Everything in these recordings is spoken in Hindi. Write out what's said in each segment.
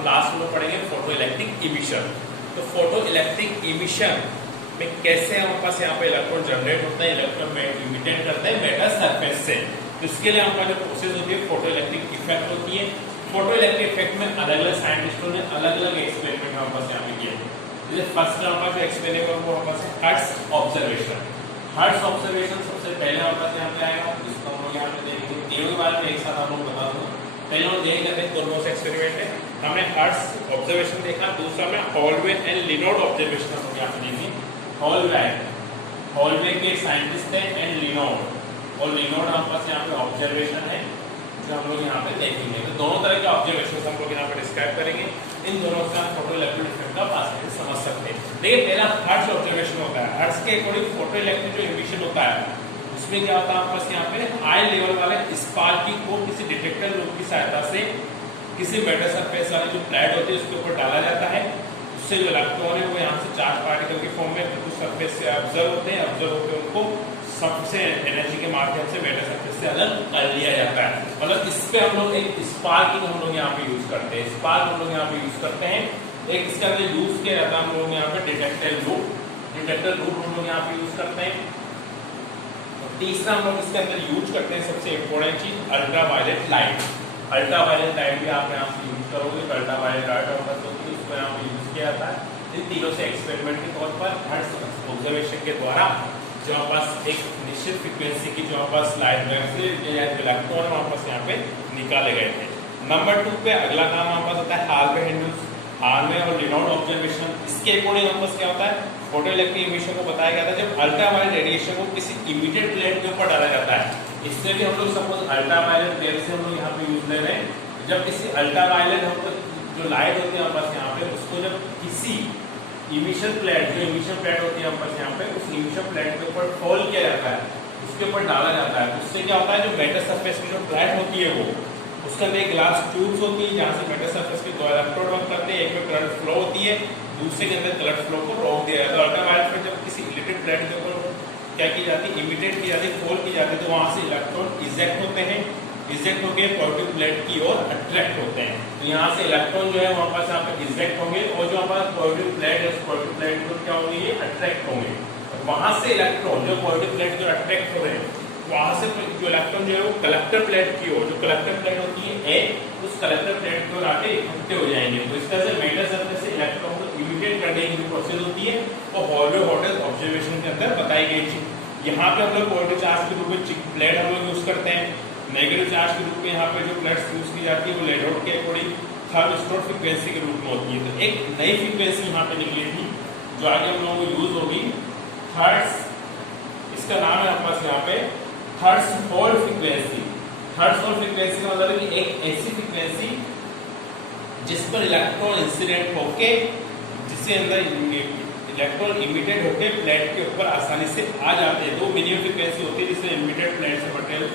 लोग लास्ट में पढ़ेंगे फोटो इलेक्ट्रिक इमिशन। तो फोटो इलेक्ट्रिक इमिशन में कैसे हमारे पास यहाँ पे इलेक्ट्रॉन जनरेट होता है, इलेक्ट्रॉन इमिटेट करता है मेटल सरफेस से। तो इसके लिए हमारे प्रोसेस होती है फोटो इलेक्ट्रिक इफेक्ट होती है। फोटो इलेक्ट्रिक इफेक्ट में अलग अलग साइंटिस्टों ने अलग अलग एक्सपेरिमेंट हमारे पास यहाँ पे किए। जैसे फर्स्ट हमारे पास एक्सपेरिमेंट वो हमारे पास है हर्ट्ज ऑब्जर्वेशन। हर्ट्ज ऑब्जर्वेशन सबसे पहले हमारे पास यहाँ पे आएगा, जिसको हम लोग यहाँ पे देखेंगे। तीनों के बारे में एक साथ हम लोग बता दूँ। पहले हम देखेंगे कौन से एक्सपेरिमेंट है। हमने हर्ट्ज ऑब्जर्वेशन देखा, दूसरा में हॉलवे एंड लिनोड ऑब्जर्वेशन हम लोग यहाँ पे देखेंगे। हॉलवे के साइंटिस्ट है एंड लिनोड, और लिनोड हमारे पास यहाँ पे ऑब्जर्वेशन है जो हम लोग यहाँ पे देखेंगे। तो दोनों तरह के ऑब्जर्वेशन हम लोग यहाँ पे डिस्क्राइब करेंगे। इन दोनों का फोटो इलेक्ट्रिक इफेक्ट का आसानी से समझ सकते हैं। देखिए पहला हर्ट्ज ऑब्जर्वेशन होता है। हर्ट्ज के अकॉर्डिंग फोटो इलेक्ट्रिक जो इमिशन होता है उसमें क्या होता है आपके पास यहाँ पे हाई लेवल वाले स्पार्किंग को किसी डिटेक्टर लूप की सहायता से किसी मेटल सरफेस वाली जो प्लेट होती है उसके ऊपर डाला जाता है। उससे जो इलेक्ट्रॉन है वो यहाँ से चार्ज पार्टिकल के फॉर्म में कुछ सरफेस से ऑब्जर्व होते हैं, ऑब्जर्व होकर उनको सबसे एनर्जी के माध्यम से मेटल सरफेस से अलग कर लिया जाता है। मतलब इस पे हम लोग एक स्पार्किंग हम लोग यहाँ पे यूज करते हैं। स्पार्क हम लोग यहाँ पे यूज करते हैं। एक इसके अंदर यूज किया जाता है हम लोग यहाँ पे डिटेक्टर लूप हम लोग यहाँ पे यूज करते हैं। तीसरा हम लोग इसके अंदर यूज करते हैं सबसे इम्पोर्टेंट चीज अल्ट्रावायलेट लाइट। अल्ट्रावायलेट लाइट भी आप यहाँ पे यूज करोगे तो अल्ट्रावायलेट लाइट होगी, उसको यहाँ पे यूज किया जाता है। इन तीनों से एक्सपेरिमेंट के तौर पर हर्ट्ज ऑब्जर्वेशन के द्वारा जो हमारे पास एक निश्चित फ्रीक्वेंसी की जो हमारे पास लाइट वेव से इलेक्ट्रॉन हमारे पास यहाँ पे निकाले गए थे। नंबर 2 पे अगला काम हमारे पास होता है हार्वे हिंडूस, हार्वे और लिनोड ऑब्जर्वेशन। इसके अकॉर्डिंग हमारे पास क्या होता है फोटो इलेक्ट्रिक इमिशन को बताया गया था जब अल्ट्रावायलेट रेडिएशन को किसी इमिटेड प्लेट के ऊपर डाला जाता है। इससे भी हम लोग सपोज अल्ट्रावायलेट वेव से हम लोग यहाँ पे यूज ले रहे हैं। जब किसी अल्ट्रावायलेट हम लोग जो लाइट होती है हमारे पास यहाँ पे उसको जब किसी इमिशन प्लेट जो इमिशन प्लेट होती है हमारे पास यहाँ पे उस इमिशन प्लेट के ऊपर फॉल किया जाता है, उसके ऊपर डाला जाता है। उससे क्या होता है जो मेटल सरफेस की जो प्लेट होती है वो उसके अंदर एक ग्लास ट्यूब्स होती है जहाँ से मेटल सरफेस की दो इलेक्ट्रोड वर्क करते हैं। एक में करंट फ्लो होती है, दूसरे के अंदर करंट फ्लो को रोक दिया जाता है। अल्ट्रावायलेट में जब किसी इलेक्ट्रिक प्लेट के ऊपर क्या की जाती है इमिटेट की जाती है, फॉल की जाती है, तो वहाँ से इलेक्ट्रॉन इजेक्ट होते हैं, इजेक्ट होकर पॉजिटिव प्लेट की ओर अट्रैक्ट होते हैं। तो यहाँ से इलेक्ट्रॉन जो है वहाँ पास यहाँ पे इजेक्ट होंगे और जो हमारा पॉजिटिव प्लेट है उस पॉजिटिव प्लेट को क्या होंगे ये अट्रैक्ट होंगे। वहाँ से इलेक्ट्रॉन जो पॉजिटिव प्लेट जो अट्रैक्ट हो रहे हैं वहाँ से जो इलेक्ट्रॉन जो है वो कलेक्टर प्लेट की ओर, जो कलेक्टर प्लेट होती है उस कलेक्टर प्लेट की ओर आके इकट्ठे हो जाएंगे। तो इस तरह से मेटल सरफेस से इलेक्ट्रॉन को इमिटेट करने की प्रोसेस होती है वो हॉलवे हॉटेल ऑब्जर्वेशन के अंदर बताई गई थी। यहाँ पे हम लोग पॉजिटिव चार्ज के रूप में प्लेट हम लोग यूज करते हैं। नेगेटिव चार्ज के रूप में यहाँ पे जो प्लेट्स यूज की जाती है वो लेडोड के अकॉर्डिंग थर्मिस्टर फ्रीक्वेंसी के रूप में होती है। तो एक नई फ्रीक्वेंसी यहाँ पे निकली थी जो आगे हम लोगों को यूज होगी हर्ट्ज। इसका नाम है हमारे पास यहाँ पे hertz hole frequency. Hertz hole frequency का मतलब है कि एक ऐसी फ्रीक्वेंसी जिस पर इलेक्ट्रॉन इंसिडेंट होके जिसके अंदर इलेक्ट्रॉन इमिटेड होके प्लेट के ऊपर आसानी से आ जाते हैं। दो मिनिमम फ्रीक्वेंसी होती है जिसमें इमिटेड प्लेट से मटेरियल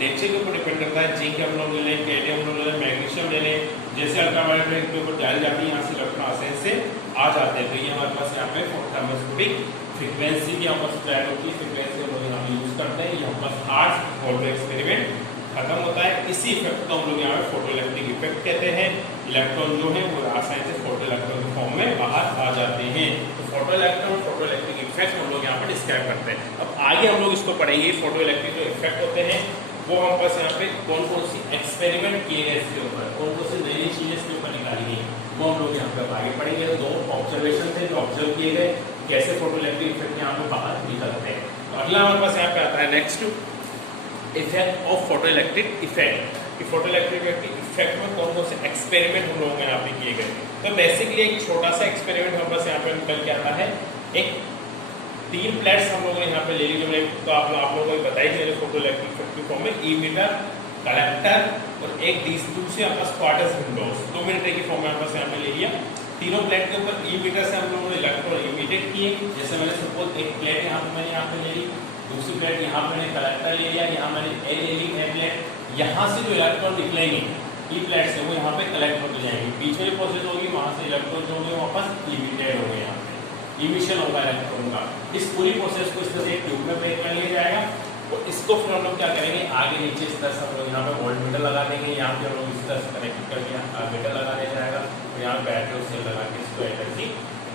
नेचर के ऊपर डिपेंड करता है। जिंक हम लोग ले लें, कैलियम हम लोग ले लें, मैग्नीशियम ले लें, जैसे अल्ट्रावायलेट के ऊपर डाली जाती है यहाँ से इलेक्ट्रॉन आसानी से आ जाते हैं। तो ये हमारे पास यहाँ पे थर्मोस्कोपिक फ्रीक्वेंसी की हमारे पास प्लेट होती है, फ्रीक्वेंसी हम लोग यहाँ पे यूज करते हैं। ये हमारे पास हार्ट्ज हॉलवे एक्सपेरिमेंट खत्म होता है। इसी इफेक्ट को हम लोग यहाँ पे फोटो इलेक्ट्रिक इफेक्ट कहते हैं। इलेक्ट्रॉन जो है वो आसानी से फोटो इलेक्ट्रॉन के फॉर्म में बाहर आ जाते हैं। तो photo electron photo electric effect हम लोग यहाँ पे डिस्क्राइब करते हैं। अब आगे हम लोग इसको पढ़ेंगे फोटो इलेक्ट्रिक जो इफेक्ट होते हैं वो हम पास यहाँ पे कौन कौन सी एक्सपेरिमेंट किए गए इसके ऊपर, कौन कौन सी नई नई चीजें इसके ऊपर निकाली गई वो हम लोग यहाँ पे आगे पढ़ेंगे। दो ऑब्जर्वेशन थे जो ऑब्जर्व किए गए कैसे फोटो इलेक्ट्रिक इफेक्ट यहाँ पे बाहर निकलते हैं। तो अगला हमारे पास यहाँ पे आता है next effect of photo electric effect कि फोटो इलेक्ट्रिक इफेक्ट में कौन कौन से एक्सपेरिमेंट हम लोगों में यहाँ पे किए गए। तो बेसिकली एक छोटा सा एक्सपेरिमेंट हमारे पास यहाँ पे निकल के आता है। एक 3 प्लेट्स हम लोगों ने यहाँ पे ले ली जो मैंने तो आप लोगों को बताई थी फोटो इलेक्ट्रिक इफेक्ट की फॉर्म में इमीटर, कलेक्टर और एक दूसरे आपस क्वार्टर्स विंडोज 2 मीटर की फॉर्म में आपस यहाँ पे ले लिया। तीनों प्लेट के ऊपर इमीटर से हम लोगों ने इलेक्ट्रॉन इमिटेट किए। जैसे मैंने सपोज एक प्लेट मैंने यहाँ पे ले ली, दूसरी प्लेट यहाँ पे मैंने कलेक्टर ले लिया, यहाँ मैंने ए ले ली ए प्लेट। यहाँ से जो इलेक्ट्रॉन निकलेंगे ई प्लेट से वो यहाँ पे कलेक्ट होते जाएंगे। बीच में प्रोसेस होगी वहाँ से इलेक्ट्रॉन जो होंगे वापस इमिटेड हो गए, यहाँ पे इमिशन होगा इलेक्ट्रॉन का। इस पूरी प्रोसेस को इस तरह से एक ट्यूब में पैक कर लिया जाएगा। तो इसको फिर हम लोग क्या करेंगे आगे नीचे इस तरह से हम लोग यहाँ पे वोल्टमीटर लगा देंगे। यहाँ पे हम लोग इस तरह से कनेक्ट करके मीटर लगा दिया जाएगा। यहाँ बैटरी सेल लगा के इसको एनर्जी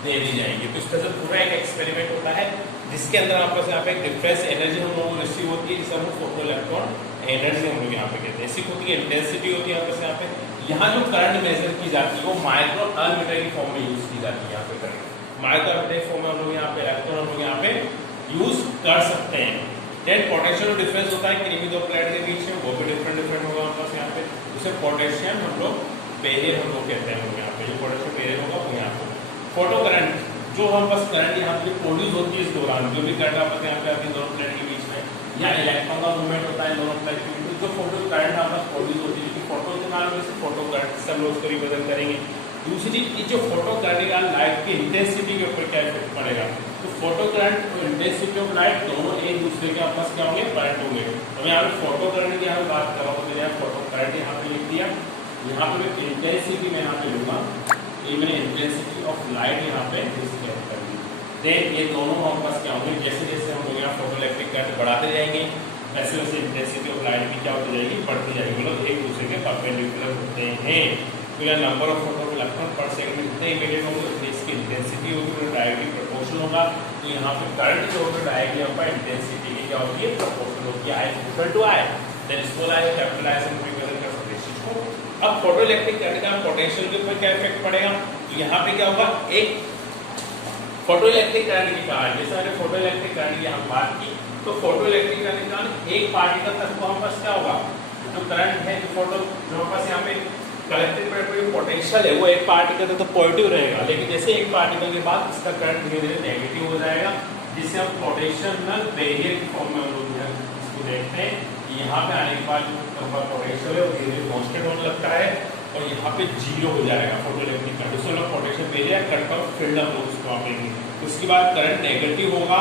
दे दी जाएगी। तो इस तरह से पूरा एक एक्सपेरिमेंट होता है जिसके अंदर आपस यहाँ पे एक डिफरेंस एनर्जी हम लोगों को रिसीव होती है, जिसे हम फोटो इलेक्ट्रॉन एनर्जी हम लोग यहाँ पे कहते हैं। ऐसी होती है इंटेंसिटी होती है आपस यहाँ पे। यहाँ जो करंट मेजर की जाती है वो माइक्रो अमीटर की फॉर्म में यूज की जाती है। यहाँ पे करंट माइक्रो अमीटर की फॉर्म में हम लोग यहाँ पे इलेक्ट्रॉन हम लोग यहाँ पे यूज कर सकते हैं। देन पोटेंशियल डिफरेंस होता है किन्हीं दो प्लेट के बीच में, वो भी डिफरेंट होगा आपस यहाँ पे। उसे पोटेशियम हम लोग बैरियर हम लोग कहते हैं यहाँ पे। जो पोटेशियम बैरियर होगा वो यहाँ पे फोटो करंट जो हम बस करंट यहाँ पे प्रोड्यूस होती है इस दौरान, जो भी करंट आपस यहाँ पे आती है दोनों प्लेट के बीच में, या इलेक्ट्रॉन का मूवमेंट होता है दोनों प्लेट के बीच में, जो फोटो करंट आपस प्रोड्यूस होती है फोटो के नाम से फोटो करंट सब लोग उसको रिप्रेजेंट करेंगे। दूसरी चीज जो फोटो करंट का लाइट की इंटेंसिटी के ऊपर क्या इफेक्ट पड़ेगा, तो फोटो करंट और इंटेंसिटी ऑफ लाइट दोनों एक दूसरे के आपस क्या होंगे, करंट होंगे। तो मैं यहाँ पे फोटो करंट की यहाँ पे बात कर रहा हूँ, तो मैंने फोटो करंट यहाँ पे लिख दिया। यहाँ पे इंटेंसिटी मैं यहाँ पे लूंगा, ये मैंने इंटेंसिटी ऑफ लाइट यहाँ पे कर दी। देन ये दोनों आपस क्या होंगे, जैसे जैसे हम लोग यहाँ फोटो इलेक्ट्रिक करंट बढ़ाते जाएंगे वैसे वैसे इंटेंसिटी ऑफ लाइट भी क्या होती जाएगी, बढ़ती जाएगी। मतलब एक दूसरे के परपेंडिकुलर होते हैं। तो यह नंबर ऑफ फोटो इलेक्ट्रॉन पर सेकंड में जितने इमीडिएट होंगे उतनी इसकी इंटेंसिटी होगी, वो डायरेक्टली प्रोपोर्शनल होगा। तो यहाँ पे करंट जो होगा डायरेक्टली यहाँ पर इंटेंसिटी की क्या होती है, प्रोपोर्शनल होती है। I equal to I, then small I capital I से रिप्रेजेंट कर सकते हैं इस चीज को। अब फोटो इलेक्ट्रिक करंट का पोटेंशियल के ऊपर क्या इफेक्ट पड़ेगा, तो यहाँ पे क्या होगा, एक फोटो इलेक्ट्रिक करंट की कहा, जैसे मैंने फोटो इलेक्ट्रिक करंट की हम बात की, तो फोटो इलेक्ट्रिक करंट का एक पार्टिकल तक को हम पास क्या होगा, जो करंट है जो फोटो जो हम पास यहाँ पे कलेक्टेड पर पोटेंशियल है वो एक पार्टिकल तक तो पॉजिटिव रहेगा, लेकिन जैसे एक पार्टिकल के बाद इसका करंट धीरे धीरे नेगेटिव हो जाएगा, जिससे हम पोटेंशियल बैरियर की फॉर्म में हम लोग इसको देखते हैं। यहाँ पे आने के बाद जो पोटेंशियल है वो धीरे धीरे कांस्टेंट होने लगता है और यहाँ पे जीरो हो जाएगा फोटो इलेक्ट्रिक करंट। उससे लोग पोटेंशियल बैरियर करंट का फील्ड हम लोग उसको मापेंगे। उसके बाद करंट नेगेटिव होगा,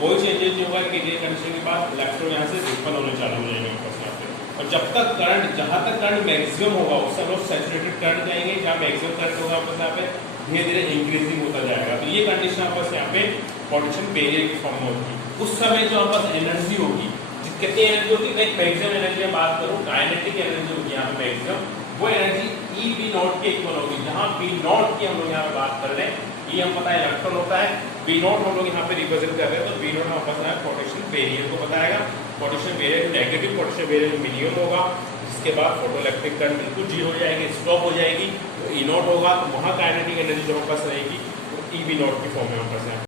कोई चेंजेस नहीं होगा, कि कंडीशन के बाद इलेक्ट्रॉन यहाँ से रिपल होने चालू हो जाएंगे ऊपर से यहाँ पे। और जब तक करंट जहाँ तक करंट मैक्सिमम होगा उससे हम लोग सैचुरेटेड करंट जाएंगे, जहाँ मैक्सिमम करंट होगा आपस यहाँ पे धीरे धीरे इंक्रीजिंग होता जाएगा। तो ये कंडीशन आपस यहाँ पे पोटेंशियल बैरियर की फॉर्म में होगी। उस समय जो आपस एनर्जी होगी, कितनी एनर्जी होगी, एक मैक्सिमम एनर्जी में बात करूँ, काइनेटिक एनर्जी होगी यहाँ पे मैक्सिमम, वो एनर्जी ई बी नॉट के इक्वल होगी। जहाँ बी नॉट की हम लोग यहाँ पे बात कर रहे हैं, ये हम पता है इलेक्ट्रॉन होता है, बी नॉट हम लोग यहाँ पे रिप्रेजेंट कर रहे हैं, तो बी नॉट हम पता है पोटेंशियल बैरियर को बताएगा। Potential barrier negative potential barrier minimum होगा, जिसके बाद फोटो इलेक्ट्रिक करंट बिल्कुल जीरो हो जाएगी, स्टॉप हो जाएगी। तो ई नॉट होगा तो वहाँ काइनेटिक एनर्जी जो हमारे पास रहेगी वो ई बी नॉट की फॉर्म में हमारे पास है।